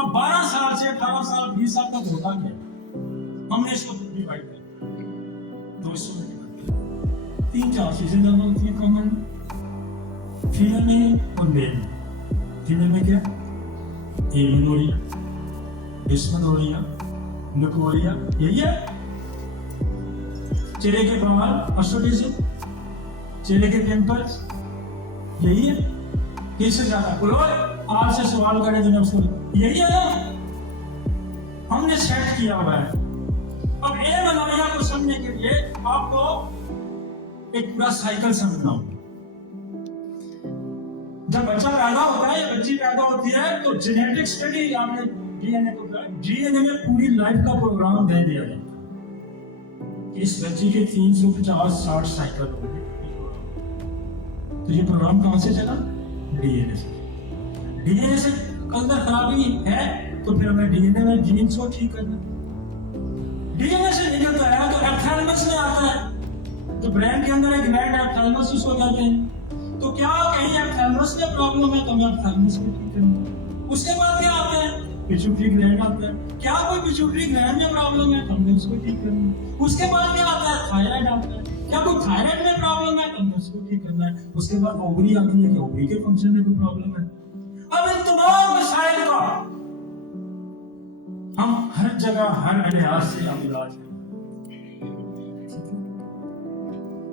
अब 12 साल से 18 साल 20 साल तक होता गया, हमने इसको डिवाइड किया 200 में डिवाइड, 3-4 चीजें ज्यादा होती है कॉमन, फीमेल में और मेल में। फीमेल में क्या, एलिनोरिया, डिस्मेनोरिया, निकोरिया, यही है। चेहरे के प्रमाण अस्ट्रोडिज्म, चेहरे के पिंपल्स, यही है। किससे ज्यादा बोलो, आज से सवाल करें तो उसको यही है ना, हमने सेट किया हुआ है। अब एमेनोरिया को समझने के लिए आपको एक पूरा साइकिल समझना होगा। जब बच्चा पैदा होता है या बच्ची पैदा होती है तो जेनेटिक स्टडी आपने डीएनए को, डीएनए में पूरी लाइफ का प्रोग्राम दे दिया जाता है। इस बच्ची के 350-60 साइकिल होंगे, तो ये प्रोग्राम कहां से चला, डीएनए से। डीएनए से अंदर खराबी है तो फिर हमें डीएनए में जीन्स को ठीक करना। डीएनए से निकलता है तो एप्थैलेमस में आता है, तो ब्रेन के अंदर एक ग्लैंड है एप्थैलेमस, उसको कहते हैं। तो क्या कहीं एप्थैलेमस में प्रॉब्लम है तो हमें एप्थैलेमस को ठीक करना। उसके बाद क्या आता है, पिट्यूटरी ग्लैंड आता है। क्या कोई पिट्यूटरी ग्लैंड में प्रॉब्लम है तो हमें उसको ठीक करना। उसके बाद क्या आता है, थायराइड आता है। क्या कोई थायराइड में प्रॉब्लम है तो हमें उसको ठीक करना है। उसके बाद ओवरी आती है कि ओवरी के फंक्शन में कोई प्रॉब्लम है। अब इन तमाम मसाइल का हम हर जगह हर लिहाज से हम इलाज करें।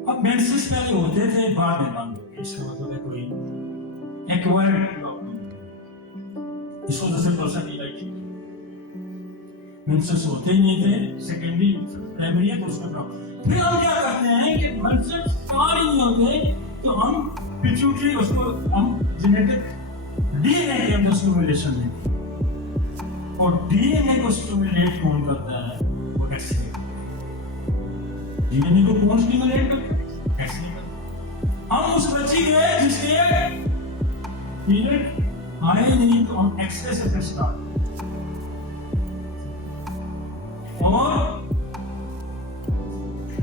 अब मेंसेस पहले होते थे, बाद में बंद हो गए। इसका मतलब है कोई एक्वायर्ड प्रॉब्लम, इसको दूसरे पर्सन की लाइफ मेंसेस होते ही नहीं थे, सेकेंडरी प्राइमरी है तो उसमें प्रॉब्लम। फिर हम क्या करते हैं कि मेंसेस स्टार्ट ही नहीं होते तो हम पिट्यूटरी, उसको हम जेनेटिक डीएनए के अंदर स्टिमुलेशन देते हैं। और डीएनए को स्टिमुलेट कौन करता है, वो एक्सरे। डीएनए को कौन स्टिमुलेट करता है, एक्सरे करता। हम उस बच्ची के जिसके पीरियड आए नहीं तो हम एक्सरे से फिर स्टार्ट, और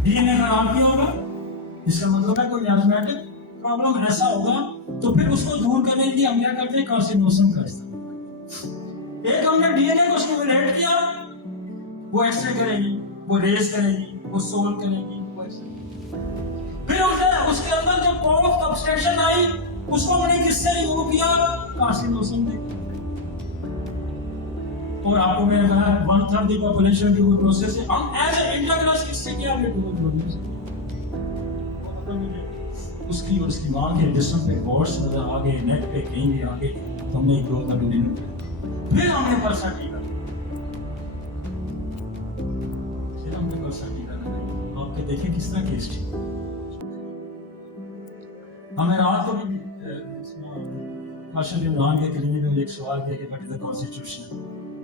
डीएनए खराब किया होगा, इसका मतलब है कोई मैथमेटिक प्रॉब्लम ऐसा होगा, तो फिर उसको दूर करने के लिए हम क्या करते हैं, कार्सिनोसम का इस्तेमाल। एक हमने डीएनए को स्टिमुलेट किया, वो एक्सरे करेगी, वो रेस करेगी, वो सोल्व करेगी, वो एक्सरे। फिर उसके अंदर जब पॉवर ऑफ सबस्ट्रैक्शन आई, उसको हमने किससे रिमूव किया, कार्सिनोसम से। और आपको मैंने कहा 1/3 दी पॉपुलेशन की वो प्रोसेस है। हम एज ए इंटरग्रेस किससे किया, उसकी और उसकी मां के जिस्म पे हॉर्स मतलब आगे नेक पे कहीं भी आगे तो हमने एक ग्रोथ तब्दीली नहीं की। फिर हमने परसा टीका, आपके देखें किस तरह केस थी। हमें रात को भी काशिफ इमरान के क्लिनिक में एक सवाल किया कि व्हाट इज द कॉन्स्टिट्यूशन।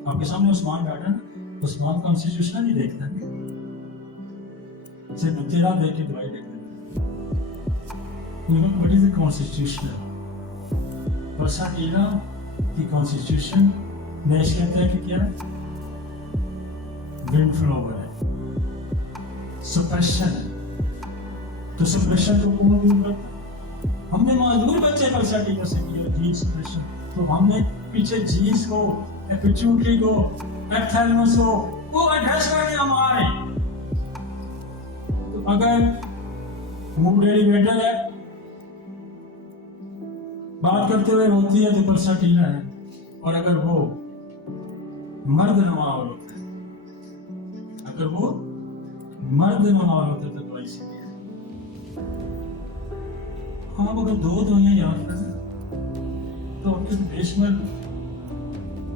आपके सामने उस्मान बैठा है, उस्मान कॉन्स्टिट्यूशन नहीं देखता है, सिर्फ तेरा देख के दवाई देखता है। What is the constitution? परसाटीला की कॉन्स्टिट्यूशन देश कहता है कि क्या है, विंड फ्लोवर है, सप्रेशन है। तो सप्रेशन तो कौन दूर करता है, हमने मजबूर बच्चे परसाटीला से किया जीन सप्रेशन। तो हमने पीछे जीन्स को, पिट्यूटरी को, एप्थैलेमस को वो एड्रेस करके हम आ रहे हैं। तो अगर मूड एलिवेटर है, बात करते हुए रोती है तो परसाटीला है, और अगर वो मर्द नवा औरत है, अगर वो मर्द नवा औरत है तो दवाई से दिया। हाँ, अगर 2 दवाइयां याद करें तो आपके देश में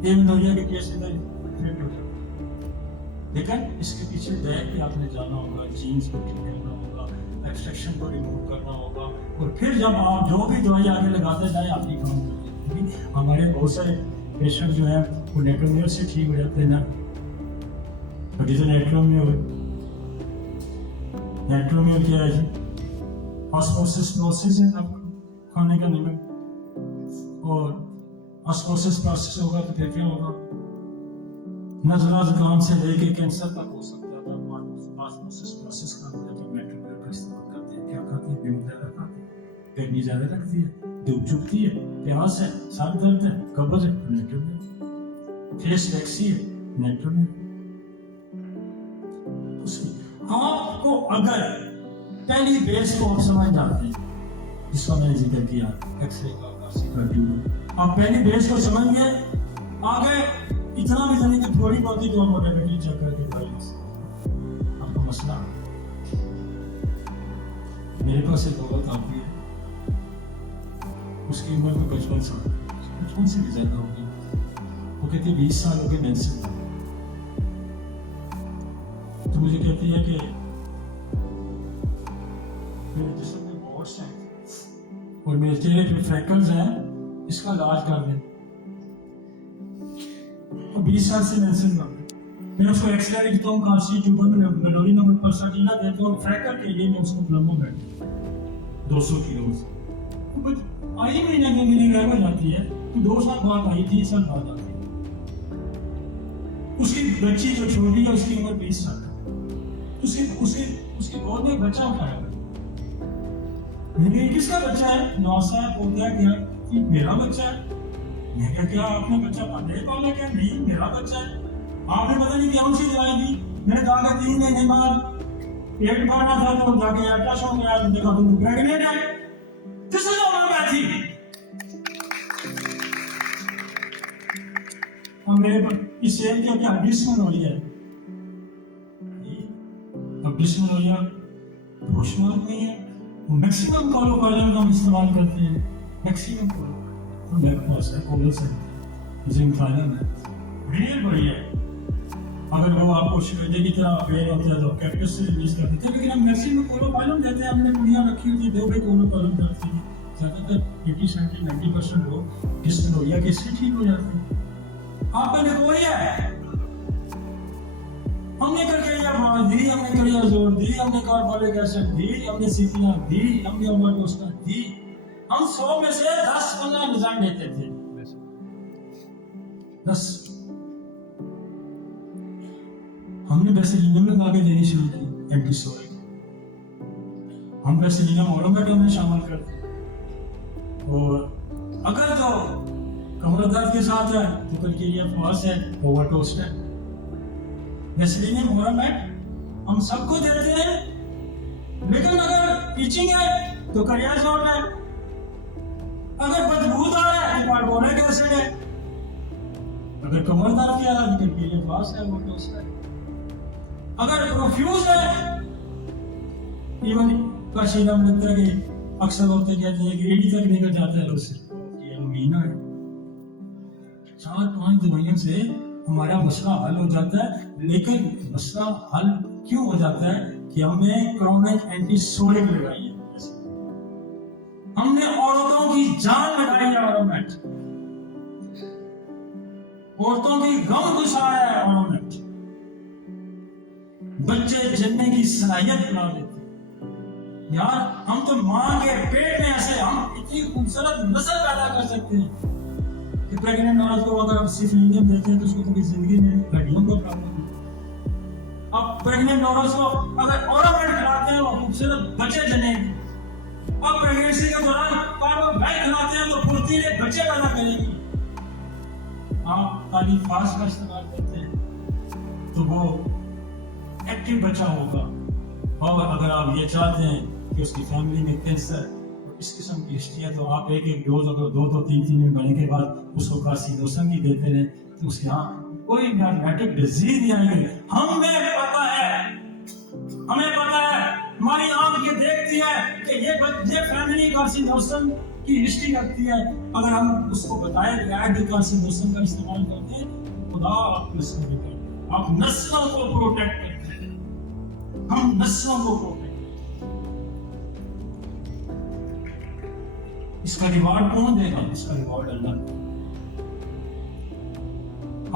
एमेनोरिया के केस में ट्रीट हो जाता। लेकिन इसके पीछे दया कि आपने जाना होगा, जीन्स को ठीक करना होगा, एक्सट्रैक्शन को रिमूव करना होगा, और फिर जब आप जो भी दवाई आगे लगाते जाए आपकी काम करती है। हमारे बहुत सारे पेशेंट जो है वो नेट्रोमियर से ठीक हो जाते हैं ना, तो जिसे नेट्रोमियर क्या है जी, ऑस्मोसिस प्रोसेस है आपका खाने का नियम, और ऑस्मोसिस प्रोसेस होगा तो फिर क्या होगा, नजला जुकाम से लेके कैंसर तक हो सकता है। ऑस्मोसिस प्रोसेस का मतलब तो नेट्रोमियर का इस्तेमाल करते हैं। क्या खाते हैं, बीमार ज्यादा खाते हैं, गर्मी ज्यादा लगती है, धूप चुभती है, प्यास है, सर दर्द है, कब्ज है, नेट्रोमियर। फेस वैक्सी है नेटो में। आपको अगर पहली बेस को आप समझ जाते हैं, जिसका मैंने जिक्र किया एक्सरे का, आप पहली बेस को समझ गए, आगे इतना भी जाने कि थोड़ी बहुत ही तो मोटिविटी चेक करके भाई आपको मसला। मेरे पास एक औरत आती है, उसकी उम्र में 55 साल, 55 से भी ज्यादा होगी। वो कहती है 20 साल हो गए मेंसेस, तो मुझे कहती है कि मेरे जिस्म में वॉट्स हैं और मेरे चेहरे पे फ्रैकल्स हैं, इसका इलाज कर दें। तो 20 साल से मेंसेस बन गए। मैं उसको एक्सरे लिखता हूँ, कांसी ट्यूबर में मेलोरी नंबर पर सटीला देता हूँ, फ्रैकल के लिए मैं उसको प्लम्बो बैठता 200 किलो से। आई महीने में मेरी गायब हो जाती है, तो 2 साल बाद आई, 3 साल बाद आती है। उसकी बच्ची जो छोटी है उसकी उम्र 20 साल है, उसकी गोद में बच्चा उठाया। लेकिन किसका बच्चा है? 9 साल बोलता है क्या कि मेरा बच्चा है। मैं क्या आपने बच्चा पाले पाला? क्या नहीं, मेरा बच्चा है। आपने पता नहीं कौन सी दवाई दी। मैंने कहा 3 महीने बाद पेट भरना था तो जाके अल्ट्रासाउंड कराया, देखा तो प्रेग्नेंट है। किस उम्र में थी? और मेरे पर इस सेल क्या डिस्मोनोरिया है? अब डिस्मोनोरिया होशमार नहीं है। मैक्सिमम कोलोकाइलम हम इस्तेमाल करते हैं, मैक्सिमम तो मेरे पास है कोलोसेंट जिंकथाइलम है, रियल बढ़िया है। अगर वो आपको शिकंजे की तरह पेन होता है तो कैक्टस से रिलीज कर देते हैं, लेकिन हम मैक्सिमम कोलोकाइलम देते हैं। हमने पुड़ियाँ रखी होती है, 2 भाई कोलोकाइलम करते हैं। ज़्यादातर 80-90% लोग डिस्मोनोरिया के इससे ठीक हो जाते हैं। आपका निकोरिया है, हमने करके आवाज दी, हमने करिया जोर दी, हमने कार्बोलिक एसिड दी, हमने सीपिया दी, हमने ओवरडोज दी। हम 100 में से 10-15 रिजल्ट देते थे, 10। हमने बेसिलिनम लगा के देनी शुरू की, एंटीसोरिक। हम बेसिलिनम ओरोमेटो में शामिल करते हैं। और अगर तो कमर दर्द के साथ है तो कल्केरिया फास है, ओवरडोज है। बेसिलिनम ओरोमेट हम सबको देते हैं, लेकिन अगर इचिंग है तो करियाजोल है, अगर बदबूदार है तो कार्बोनिक एसिड है, अगर कमर दर्द किया तो कल्केरिया फास है, ओवरडोज है। अगर प्रोफ्यूज है, इवन पसीना लगता है कि अक्सर औरतें कहती हैं कि एडी तक निकल जाता है, उससे ये अमीना है। 4-5 दवाइयों से हमारा मसला हल हो जाता है। लेकिन मसला हल क्यों हो जाता है कि हमने क्रोनिक एंटीसोरिक लगाई है, हमने औरतों की जान लगाई है ऑरोमेट, औरतों की गम गुसाया है ऑरोमेट, बच्चे जन्ने की सलाहियत बढ़ा देते हैं। यार हम तो मां के पेट में ऐसे हम इतनी खूबसूरत नस्ल पैदा कर सकते हैं कि प्रेग्नेंट औरत को अगर हम सिफिलियम देते हैं तो उसको कभी जिंदगी में हड्डियों का प्रॉब्लम नहीं। अब प्रेग्नेंट औरत को अगर ओरोमेट खिलाते हैं वो खूबसूरत बच्चे जनेंगे। अब प्रेगनेंसी के दौरान कार्बोहाइड्रेट खिलाते हैं तो फुर्तीले बच्चे पैदा करेंगी। आप खाली फास्ट का इस्तेमाल करते हैं तो वो एक्टिव बच्चा होगा। और अगर आप ये चाहते हैं कि उसकी फैमिली में कैंसर इस किस्म की हिस्ट्री है तो आप एक डोज अगर 2-3 दिन बनने के बाद उसको कार्सिनोसम की देते रहे तो उसके यहाँ कोई डायबिटिक डिजीज नहीं आएगी। हमें पता है, हमारी आंख ये देखती है कि ये बच्चे फैमिली कार्सिनोसम की हिस्ट्री रखती है। अगर हम उसको बताएं कि कार्सिनोसम का इस्तेमाल करते हैं, खुदा आपको इसमें कर, आप नस्लों को प्रोटेक्ट करते हैं, हम नस्लों को प्रोटेक्ट। इसका रिवार्ड कौन देगा? इसका रिवार्ड अल्लाह।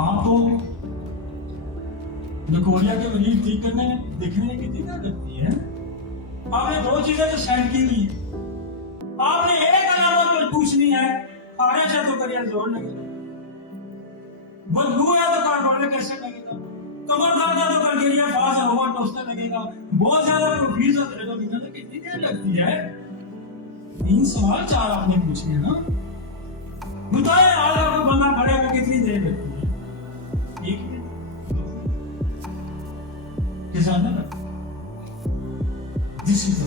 आपको निकोरिया के मरीज ठीक करने देखने में कितनी देर लगती है? आपने 2 चीजें तो सेंड की हुई, आपने एक अलामत कुछ पूछनी है, खारिश है तो करियर जोर लगेगा, बदबू है तो कार्बोनिक एसिड लगेगा, कमर दर्द है तो कल्केरिया फास है, ओवरडोज लगेगा, बहुत ज्यादा प्रोफ्यूज है तो कितनी देर लगती है? 3 सवाल 4 आपने पूछे हैं ना, बताए आधा को बंदा खड़े में कितनी देर लगती है? Designer, this is